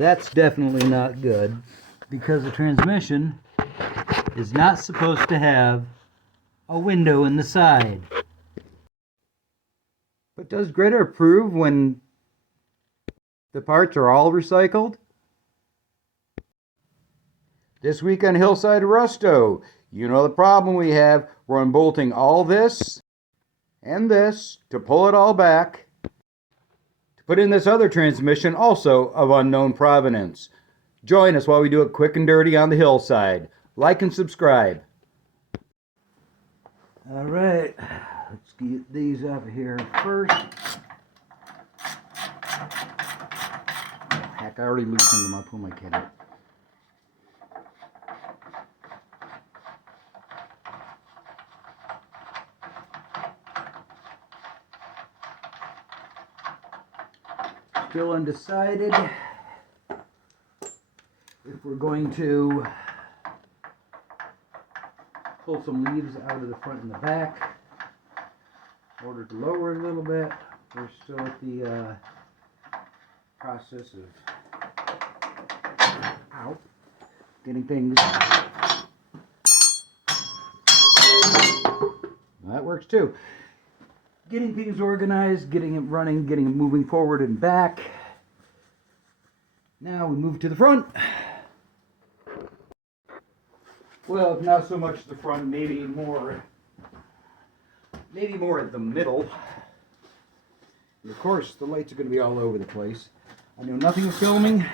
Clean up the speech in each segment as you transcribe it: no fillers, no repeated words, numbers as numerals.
That's definitely not good, because the transmission is not supposed to have a window in the side. But does Greta approve when the parts are all recycled? This week on Hillside Rusto, you know the problem we have. We're unbolting all this and this to pull it all back, to put in this other transmission, also of unknown provenance. Join us while we do it quick and dirty on the hillside. Like and subscribe. All right, let's get these up here first. Heck, I already loosened them up. Who am I kidding? Still undecided if we're going to pull some leaves out of the front and the back in order to lower it a little bit. We're still at the process of getting things. That works too. Getting things organized, getting it running, getting it moving forward and back. Now we move to the front. Well, not so much the front, maybe more at the middle. And of course, the lights are going to be all over the place. I know nothing of filming.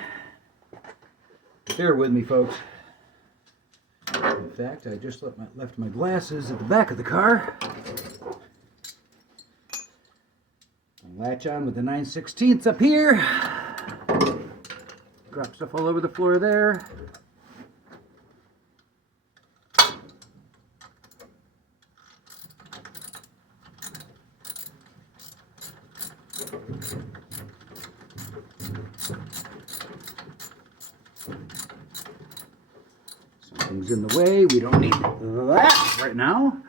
Bear with me, folks. In fact, I just left my glasses at the back of the car. Latch on with the 9/16 up here. Drop stuff all over the floor there. Something's in the way. We don't need that right now.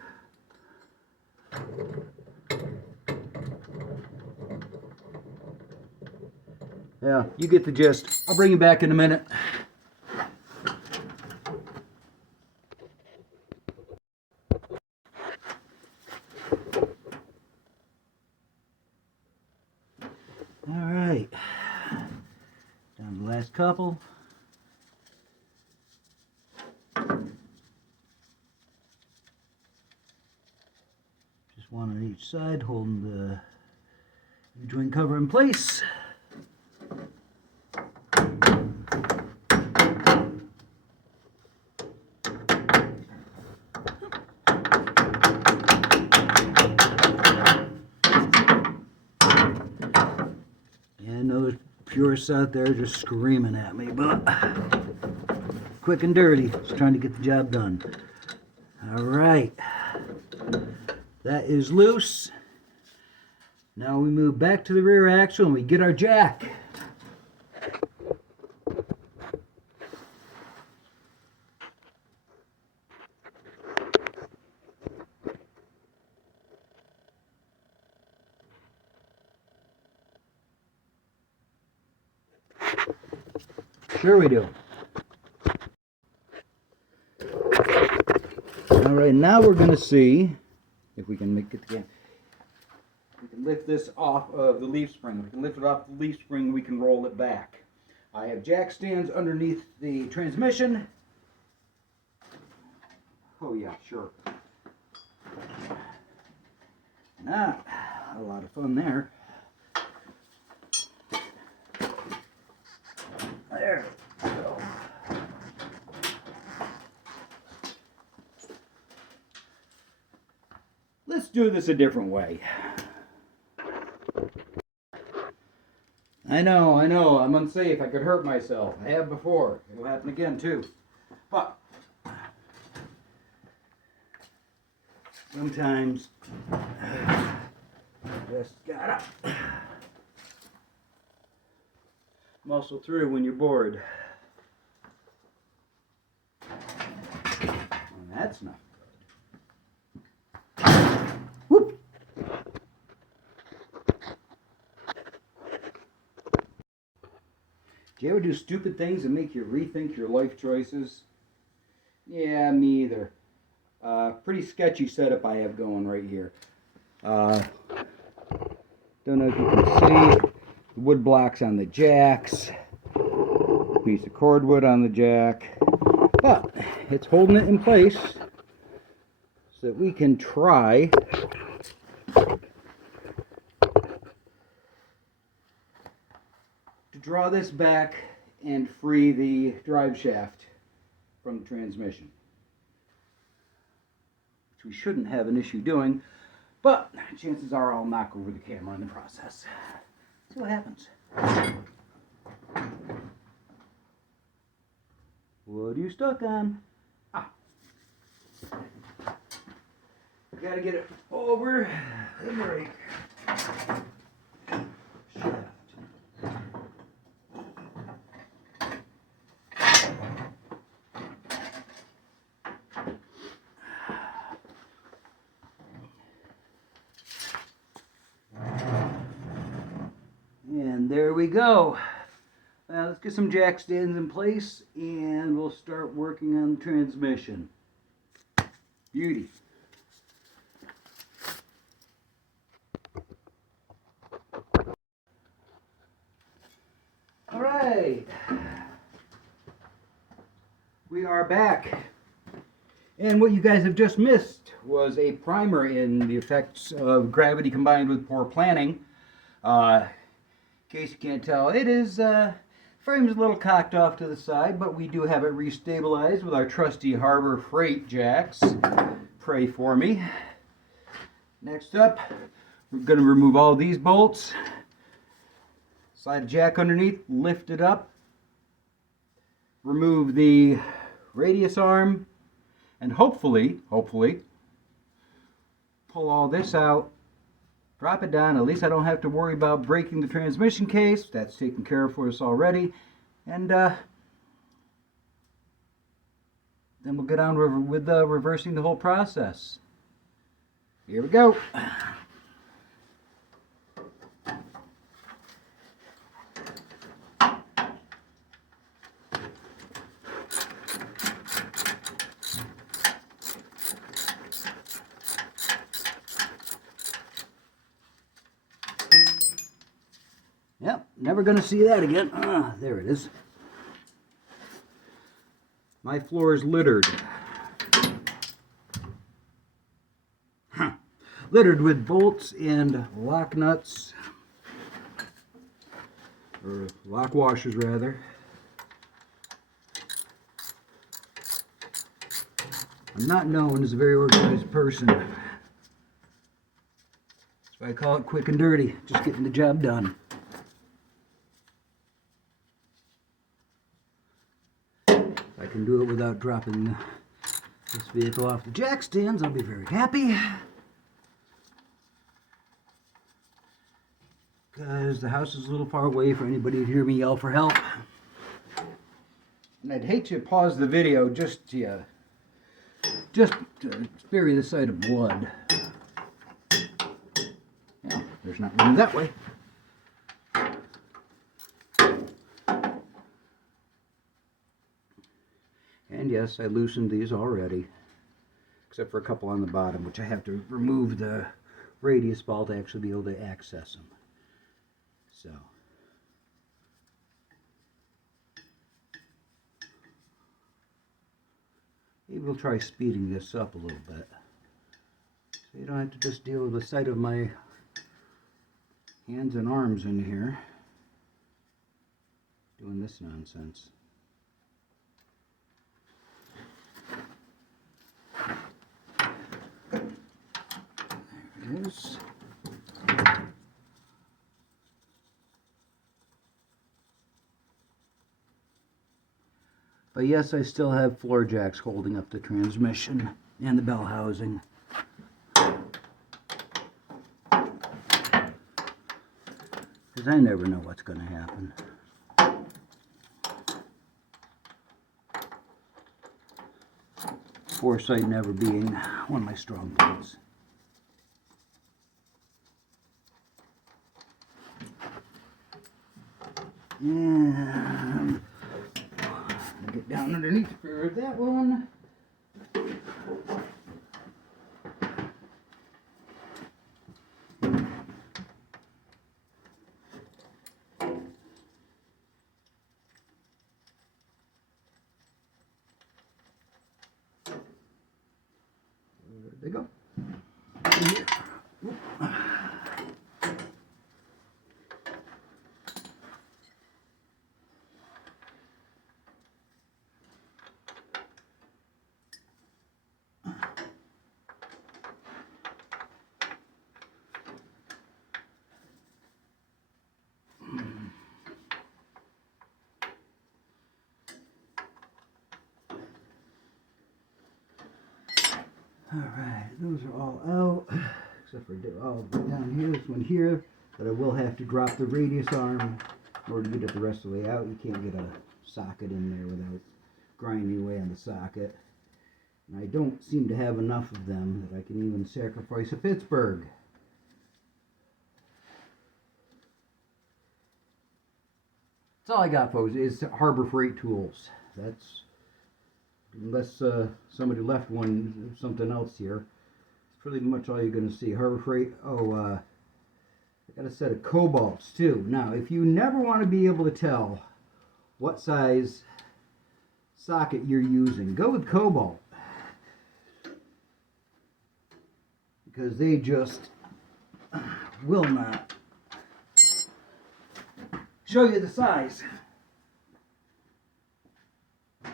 Yeah, you get the gist. I'll bring you back in a minute. All right. Down to the last couple. Just one on each side, holding the U-joint cover in place. Purists out there just screaming at me, but quick and dirty, just trying to get the job done. All right, that is loose. Now we move back to the rear axle and we get our jack. Sure we do. All right, now we're going to see if we can make it again. We can lift this off of the leaf spring. We can lift it off the leaf spring. We can roll it back. I have jack stands underneath the transmission. Oh yeah, sure. Not a lot of fun there. There we go. Let's do this a different way. I know, I'm unsafe. I could hurt myself. I have before. It'll happen again too. But sometimes just gotta muscle through when you're bored. And that's not good. Whoop! Do you ever do stupid things that make you rethink your life choices? Yeah, me either. Pretty sketchy setup I have going right here. Don't know if you can see the wood blocks on the jacks, piece of cordwood on the jack, but it's holding it in place so that we can try to draw this back and free the drive shaft from the transmission, which we shouldn't have an issue doing, but chances are I'll knock over the camera in the process. See what happens. What are you stuck on? Gotta get it over the brake shaft. And there we go. Now let's get some jack stands in place and we'll start working on the transmission. Beauty. All right. We are back. And what you guys have just missed was a primer in the effects of gravity combined with poor planning. In case you can't tell, it is frame's a little cocked off to the side, but we do have it restabilized with our trusty Harbor Freight jacks. Pray for me. Next up, we're going to remove all these bolts. Slide the jack underneath, lift it up, remove the radius arm, and hopefully, pull all this out, drop it down. At least I don't have to worry about breaking the transmission case. That's taken care of for us already. And then we'll get on with reversing the whole process. Here we go. Yep, never going to see that again. There it is. My floor is littered. Littered with bolts and lock nuts, or lock washers rather. I'm not known as a very organized person. That's why I call it quick and dirty, just getting the job done. If I can do it without dropping this vehicle off the jack stands, I'll be very happy. Because the house is a little far away for anybody to hear me yell for help. And I'd hate to pause the video just to spare you the sight of blood. Yeah, there's not room that way. And yes, I loosened these already, except for a couple on the bottom, which I have to remove the radius ball to actually be able to access them. So, maybe we'll try speeding this up a little bit, so you don't have to just deal with the sight of my hands and arms in here doing this nonsense. There it is. But yes, I still have floor jacks holding up the transmission and the bell housing. Because I never know what's going to happen. Foresight never being one of my strong points. And get down underneath for that one. There they go. Alright, those are all out, except for all down here, this one here, but I will have to drop the radius arm in order to get it the rest of the way out. You can't get a socket in there without grinding away on the socket. And I don't seem to have enough of them that I can even sacrifice a Pittsburgh. That's all I got, folks, is Harbor Freight tools. That's, unless somebody left something else here, it's pretty much all you're going to see. Harbor Freight. Oh, I got a set of Cobalts too. Now, if you never want to be able to tell what size socket you're using, go with Cobalt, because they just will not show you the size.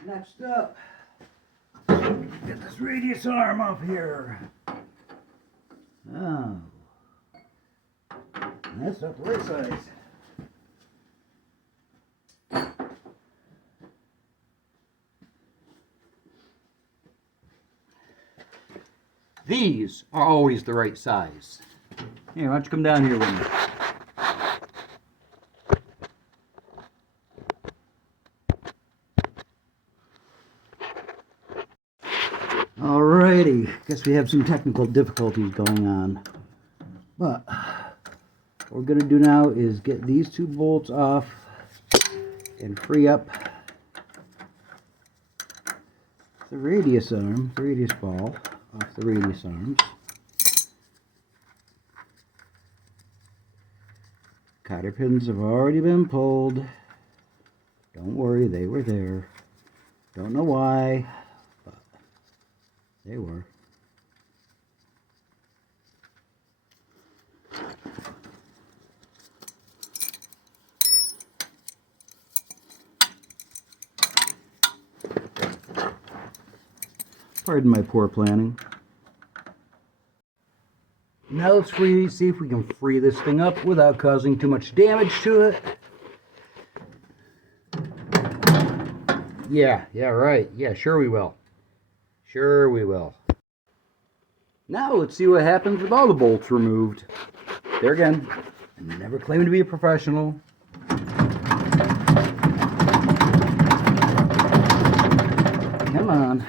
Next up, get this radius arm off here. Oh, that's not the right size. These are always the right size. Hey, why don't you come down here with me? Alrighty, guess we have some technical difficulties going on. But what we're going to do now is get these two bolts off and free up the radius arm, the radius ball off the radius arms. Cotter pins have already been pulled. Don't worry, they were there. Don't know why, but they were. Pardon my poor planning. Now let's see if we can free this thing up without causing too much damage to it. Yeah, right. Yeah, sure we will. Sure we will. Now let's see what happens with all the bolts removed. There again, I never claimed to be a professional. Come on.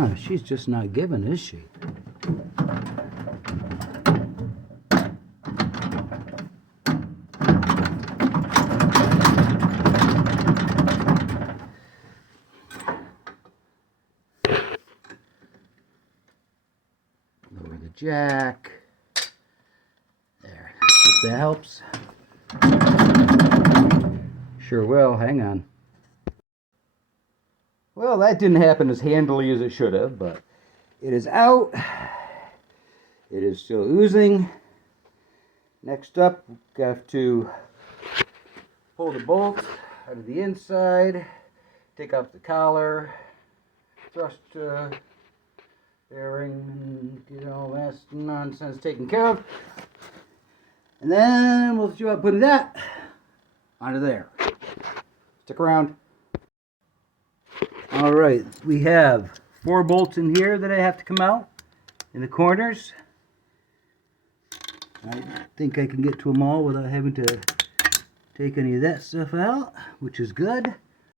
Ah, she's just not giving, is she? Lower the jack. There. If that helps. Sure will. Hang on. Well, that didn't happen as handily as it should have, but it is out. It is still oozing. Next up, we have to pull the bolt out of the inside, take off the collar, thrust bearing, and get all that nonsense taken care of. And then we'll see about putting that onto there. Stick around. Alright, we have 4 bolts in here that I have to come out in the corners. I think I can get to them all without having to take any of that stuff out, which is good.